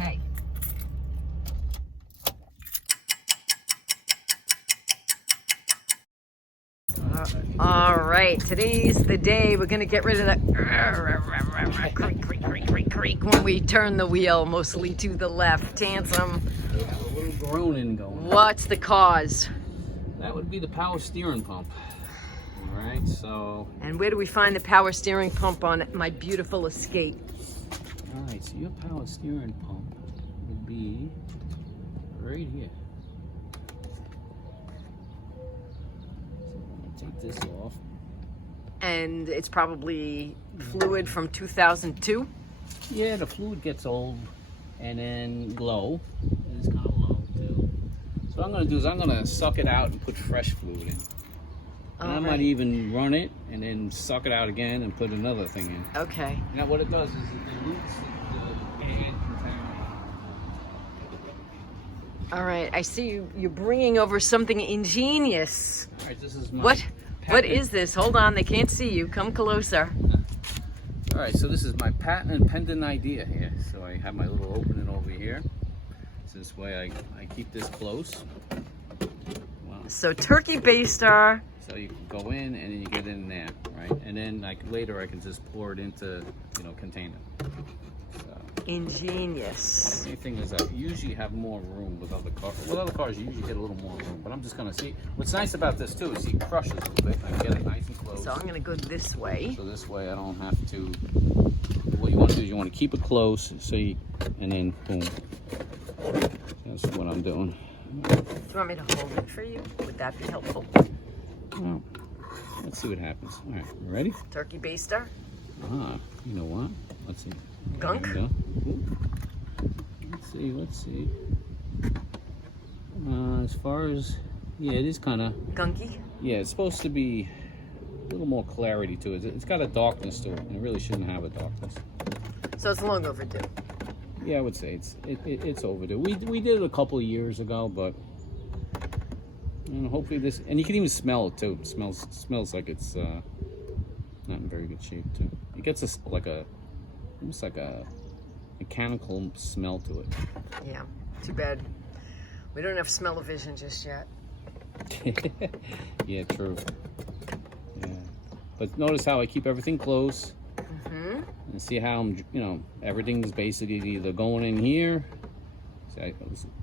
Okay. All right, today's the day we're gonna get rid of that creak when we turn the wheel, mostly to the left. Handsome. Yeah, a little groaning going. What's the cause? That would be the power steering pump. All right, so. And where do we find the power steering pump on my beautiful Escape? All right, so your power steering pump would be right here. So take this off. And it's probably fluid from 2002. Yeah, the fluid gets old and then low. It's kind of low too. So what I'm going to do is I'm going to suck it out and put fresh fluid in. And I might even run it and then suck it out again and put another thing in. Okay. Now what it does is it dilutes the bad contaminant. All right, I see you're bringing over something ingenious. All right, this is my What is this? Hold on, they can't see you. Come closer. All right, so this is my patent and pending idea here. So I have my little opening over here. So this way I keep this close. Wow. So turkey baster. So you can go in and then you get in there, right? And then like later I can just pour it into, container. So, Ingenious. the thing is that you usually have more room with other cars. With other cars you usually get a little more room, but I'm just gonna see. What's nice about this too is he crushes a little bit. I can get it nice and close. So I'm gonna go this way. So this way I don't have to. What you want to do is you want to keep it close, so you, and then boom. That's what I'm doing. Do you want me to hold it for you? Would that be helpful? Well, let's see what happens. All right, you ready? Turkey baster. You know what? Let's see. Gunk. There we go. Ooh. Let's see. As far as, yeah, it is kind of gunky. Yeah, it's supposed to be a little more clarity to it. It's got a darkness to it, and it really shouldn't have a darkness. So it's long overdue. Yeah, I would say it's overdue. We did it a couple of years ago, but hopefully this, and you can even smell it too. It smells like it's not in very good shape too. It gets almost like a mechanical smell to it. Yeah, too bad. We don't have smell-o-vision just yet. Yeah, true. Yeah, but notice how I keep everything close. And see how I'm, everything's basically either going in here. So I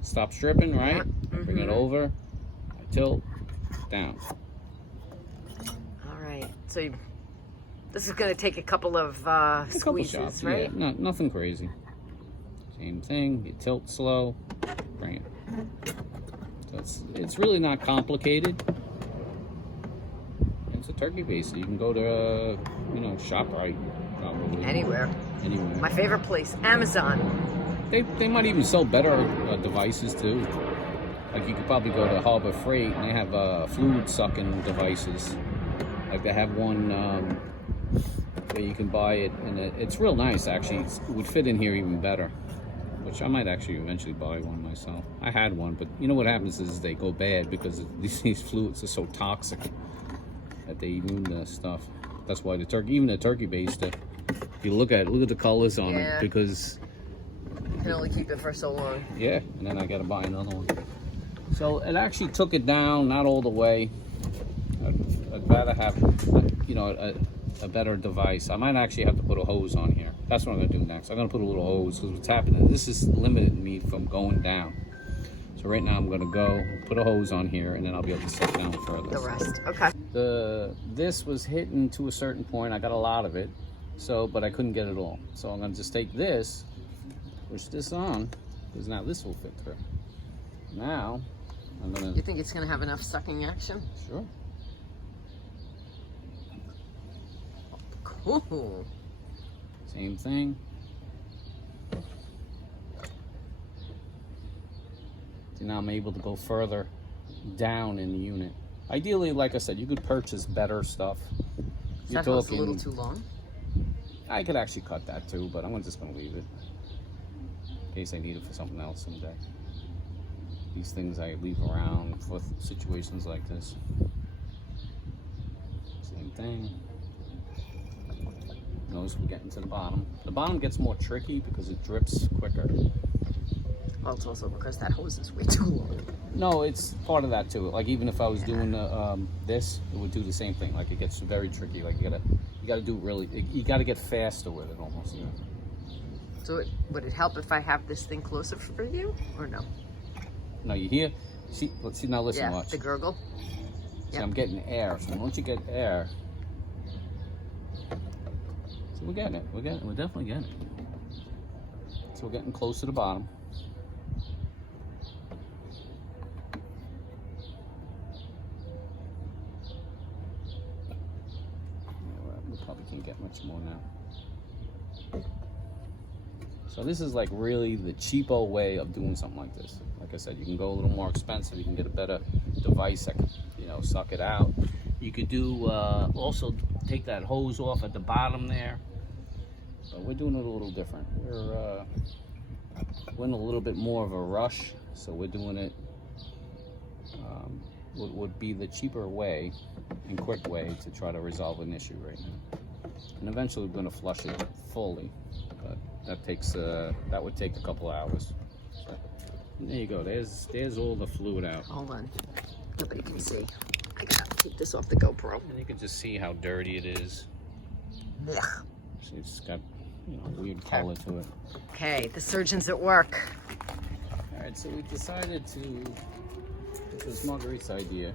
stop stripping, right? Bring it over. I tilt down. All right. So this is going to take a couple of squeezes, shots, right? Yeah, nothing crazy. Same thing. You tilt slow. Bring it. So it's really not complicated. It's a turkey base. So you can go to ShopRite. Probably. Anywhere. My favorite place, Amazon. They might even sell better devices too. Like you could probably go to Harbor Freight and they have fluid sucking devices. Like they have one where you can buy it, and it's real nice actually. It would fit in here even better. Which I might actually eventually buy one myself. I had one, but you know what happens is they go bad because these fluids are so toxic that they ruin the stuff. That's why even the turkey baster, if you look at the colors on it, because you can only keep it for so long. Yeah, and then I gotta buy another one. So it actually took it down, not all the way. I'd rather have, a better device. I might actually have to put a hose on here. That's what I'm gonna do next. I'm gonna put a little hose because what's happening, this is limiting me from going down. So right now I'm gonna go put a hose on here, and then I'll be able to sit down further. The rest, okay. This was hitting to a certain point. I got a lot of it, but I couldn't get it all. So I'm gonna just take this, push this on, because now this will fit through. Now I'm gonna. You think it's gonna have enough sucking action? Sure. Cool. Same thing. So now I'm able to go further down in the unit. Ideally, like I said, you could purchase better stuff. That hose a little too long? I could actually cut that too, but I'm just going to leave it in case I need it for something else someday. These things I leave around for situations like this. Same thing. Notice we're getting to the bottom. The bottom gets more tricky because it drips quicker. Well, it's also because that hose is way too long. No, it's part of that too. Like even if I was doing this, it would do the same thing. Like it gets very tricky. Like you gotta do really. You gotta get faster with it almost. You know? So would it help if I have this thing closer for you, or no? No, you hear? See, let's see now. Listen, Yeah, watch. the gurgle. See, I'm getting air. So once you get air, so we're getting it. We're definitely getting it. So we're getting close to the bottom. We probably can't get much more now. So this is like really the cheapo way of doing something like this. Like I said, you can go a little more expensive. You can get a better device that can, you know, suck it out. You could do also take that hose off at the bottom there. But we're doing it a little different. We're in a little bit more of a rush, so we're doing it. Would be the cheaper way and quick way to try to resolve an issue right now. And eventually we're going to flush it fully, but that takes that would take a couple hours. So, there you go. There's all the fluid out. Hold on, nobody can see. I gotta take this off the GoPro. And you can just see how dirty it is. Yeah. See, it's got, you know, weird color to it. Okay, the surgeon's at work. All right, so we decided to. This was Marguerite's idea.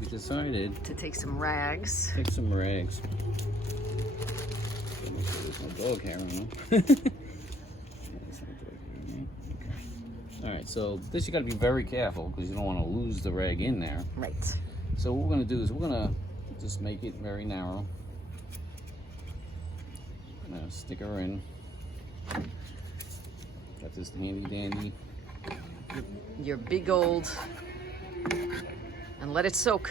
We decided To take some rags. take some rags. There's no dog hair on them. All right, so this you got to be very careful because you don't want to lose the rag in there. Right. So what we're going to do is we're going to just make it very narrow. Now stick her in. Got this handy dandy. Your big old, and let it soak.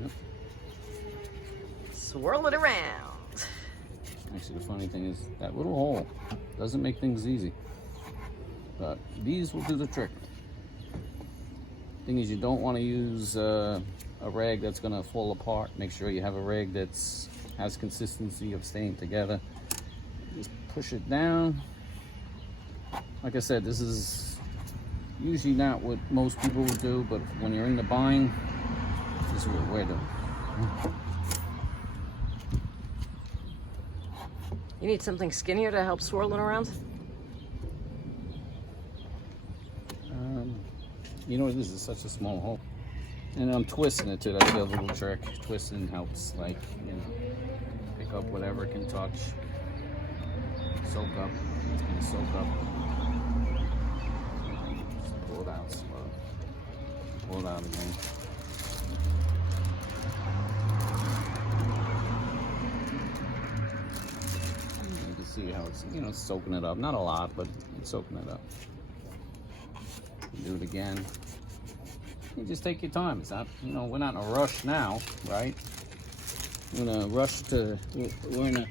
Yep. Swirl it around. Actually, the funny thing is that little hole doesn't make things easy, but these will do the trick. Thing is, you don't want to use a rag that's going to fall apart. Make sure you have a rag that's has consistency of staying together. Just push it down. Like I said, this is usually not what most people would do, but when you're in the bind, this is what we're doing. You need something skinnier to help swirl it around? You know, this is such a small hole. And I'm twisting it too. That's the other little trick. Twisting helps, like, you know, pick up whatever it can touch. Soak up. It's gonna soak up. Just pull it out slow. Pull it out again. You can see how it's, you know, soaking it up. Not a lot, but it's soaking it up. Do it again. You just take your time. It's not, you know, we're not in a rush now, right? We're in a rush to. We're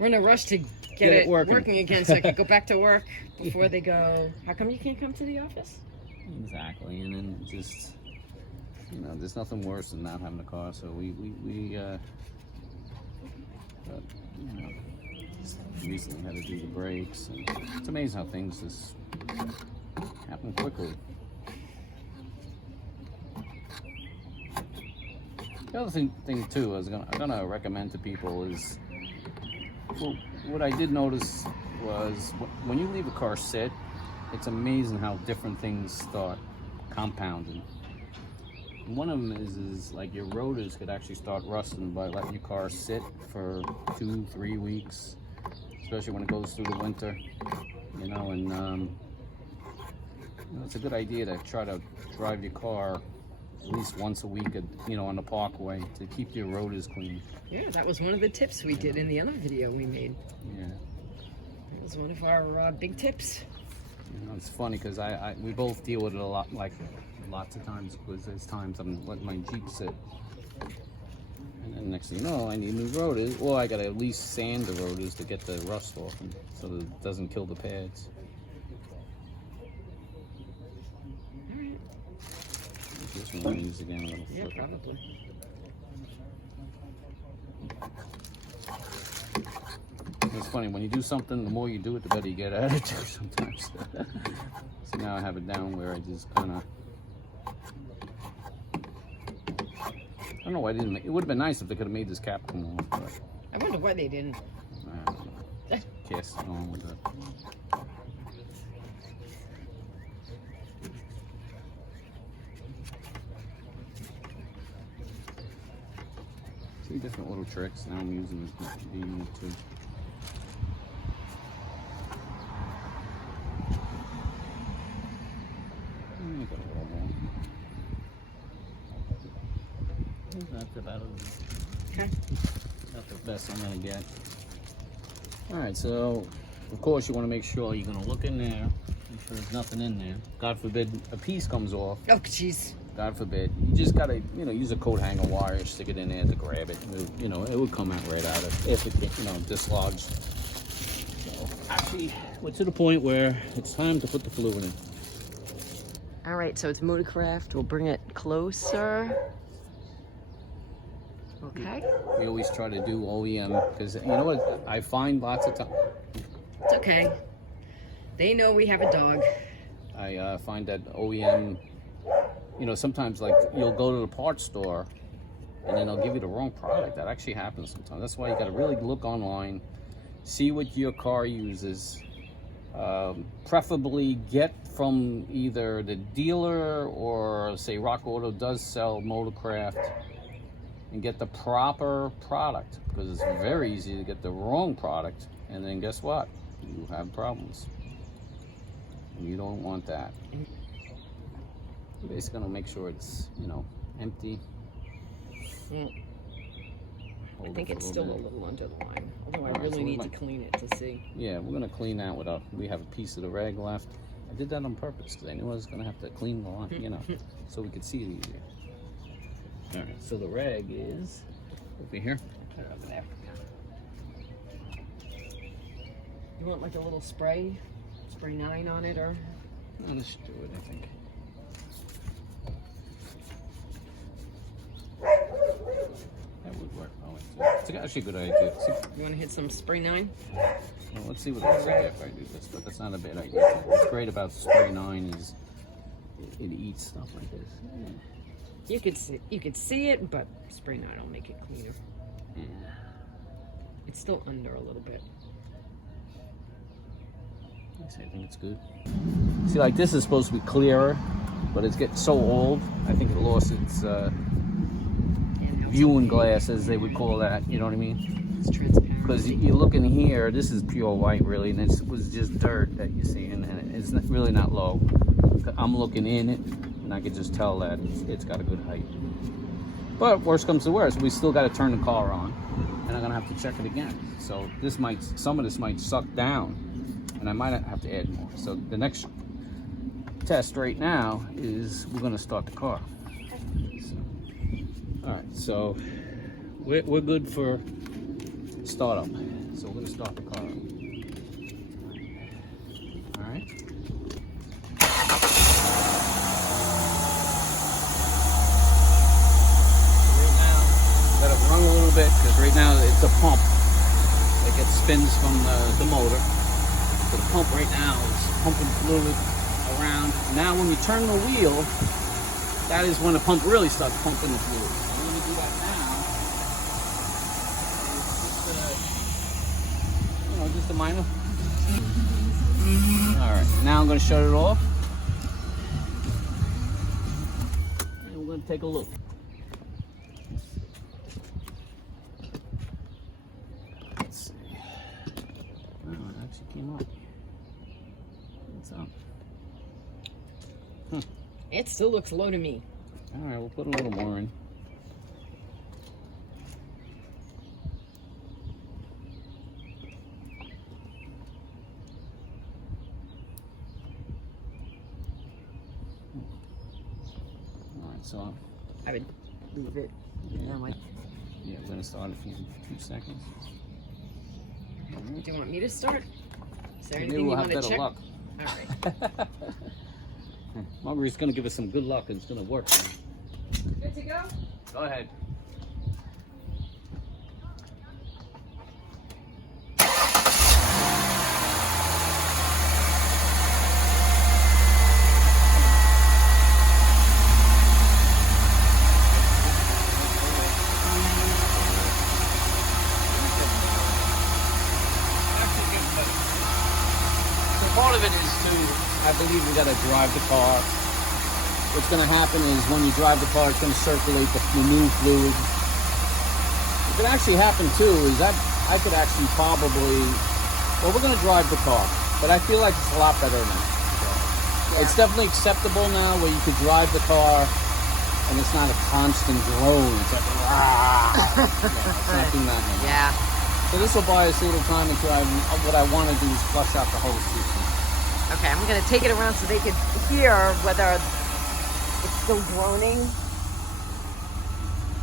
in a rush to Get it working again so I can go back to work before they go, how come you can't come to the office? Exactly, and then just, you know, there's nothing worse than not having a car. So we but, you know, just recently had to do the brakes. And it's amazing how things just happen quickly. The other thing too, I'm gonna recommend to people is, well, what I did notice was when you leave a car sit, it's amazing how different things start compounding. And one of them is like your rotors could actually start rusting by letting your car sit for 2-3 weeks, especially when it goes through the winter, you know. And you know, it's a good idea to try to drive your car at least once a week, you know, on the parkway to keep your rotors clean. Yeah, that was one of the tips we did in the other video we made. Yeah. That was one of our big tips. You know, it's funny because we both deal with it a lot, like lots of times, because there's times I'm letting my Jeep sit. And then next thing you know, I need new rotors. Well, I gotta at least sand the rotors to get the rust off them so that it doesn't kill the pads. This one we use again a little. Yeah, probably. It's funny, when you do something, the more you do it, the better you get at it too sometimes. So now I have it down where I just kind of... I don't know why I didn't make... It would have been nice if they could have made this cap come off, but... I wonder why they didn't. I don't know. Cast it on with it. See, different little tricks. Now I'm using the too. Make it a little more. That's about it. Okay. Not the best I'm gonna get. All right, so of course you want to make sure you're gonna look in there, make sure there's nothing in there. God forbid a piece comes off. Oh, jeez. God forbid. You just gotta, use a coat hanger wire, stick it in there to grab it. It would come out right out of it if it, dislodged. So actually, we're to the point where it's time to put the fluid in. All right, so it's Motorcraft. We'll bring it closer. Okay. We always try to do OEM because you know what I find lots of times. It's okay. They know we have a dog. I find that OEM. Sometimes like you'll go to the parts store and then they'll give you the wrong product. That actually happens sometimes. That's why you got to really look online, see what your car uses. Preferably get from either the dealer or say Rock Auto does sell Motorcraft, and get the proper product, because it's very easy to get the wrong product and then guess what? You have problems. And you don't want that. You're basically gonna make sure it's, empty. I think it's still a little under the line. Although I All right, really so need to clean it to see. Yeah, we're gonna clean that without. We have a piece of the rag left. I did that on purpose because I knew I was gonna have to clean the line, so we could see it easier. All right, so the rag is over here. Put it over there. You want like a little spray 9 on it, or? No, let's do it. I think. That would work. It's actually a good idea. See, You want to hit some spray 9? well, let's see what it looks like if I do this, but that's not a bad idea. What's great about spray 9 is it eats stuff like this. Yeah. You could see it, but spray 9 will make it cleaner. Yeah. It's still under a little bit. I think it's good. See, like this is supposed to be clearer, but it's getting so old. I think it lost its viewing glass, as they would call that. You know what I mean? It's transparent. Because you look in here, this is pure white, really, and it was just dirt that you see, and it's really not low. I'm looking in it, and I can just tell that it's got a good height. But worst comes to worst, we still got to turn the car on, and I'm gonna have to check it again. So some of this might suck down, and I might have to add more. So the next test right now is we're gonna start the car. So, all right, so we're good for startup. So we're gonna start the car. All right. Right now, let it run a little bit because right now it's a pump that gets spins from the motor. So the pump right now is pumping fluid around. Now when you turn the wheel, that is when the pump really starts pumping the fluid. I'm going to do that now. It's just a minor. Alright, now I'm going to shut it off. And we're going to take a look. Let's see. Oh, it actually came up. What's up? Huh. It still looks low to me. Alright, we'll put a little more in. Alright, so I would leave it. yeah, I'm like, yeah, we're gonna start it for 2 seconds. do you want me to start? Is there Maybe anything we'll you have want to better check? luck. All right. Marguerite's gonna give us some good luck and it's gonna work. Good to go? Go ahead. of it is too, I believe we gotta drive the car. What's gonna happen is when you drive the car, it's gonna circulate the new fluid. What could actually happen too is that I could actually probably, well, we're gonna drive the car, but I feel like it's a lot better now. So, it's definitely acceptable now where you could drive the car and it's not a constant groan. It's like, rah. It's not doing that anymore. Yeah. So this will buy us a little time to try. What I want to do is flush out the whole system. Okay, I'm gonna take it around so they can hear whether it's still groaning,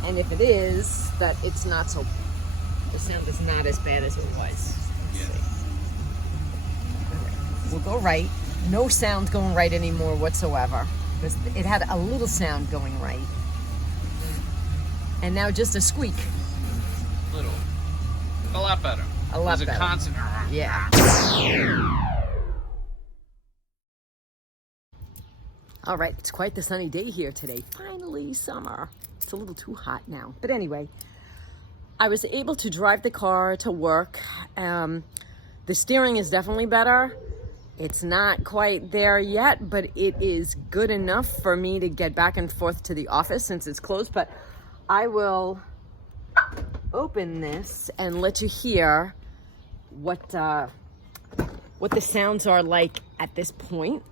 and if it is, that it's not so. The sound is not as bad as it was. Let's see. Okay. We'll go right. No sound going right anymore whatsoever. Because it had a little sound going right, and now just a squeak. Little. A lot better. A lot better. better. Constant. Yeah. All right, it's quite the sunny day here today. Finally, summer. It's a little too hot now. But anyway, I was able to drive the car to work. The steering is definitely better. It's not quite there yet, but it is good enough for me to get back and forth to the office since it's closed. But I will open this and let you hear what the sounds are like at this point.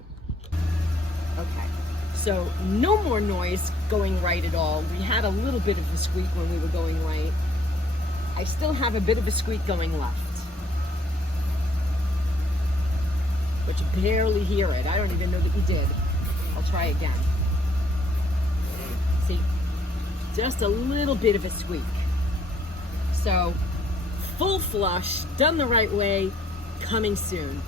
Okay, so no more noise going right at all. We had a little bit of a squeak when we were going right. I still have a bit of a squeak going left, but you barely hear it. I don't even know that you did. I'll try again. See, just a little bit of a squeak. So, full flush, done the right way, coming soon.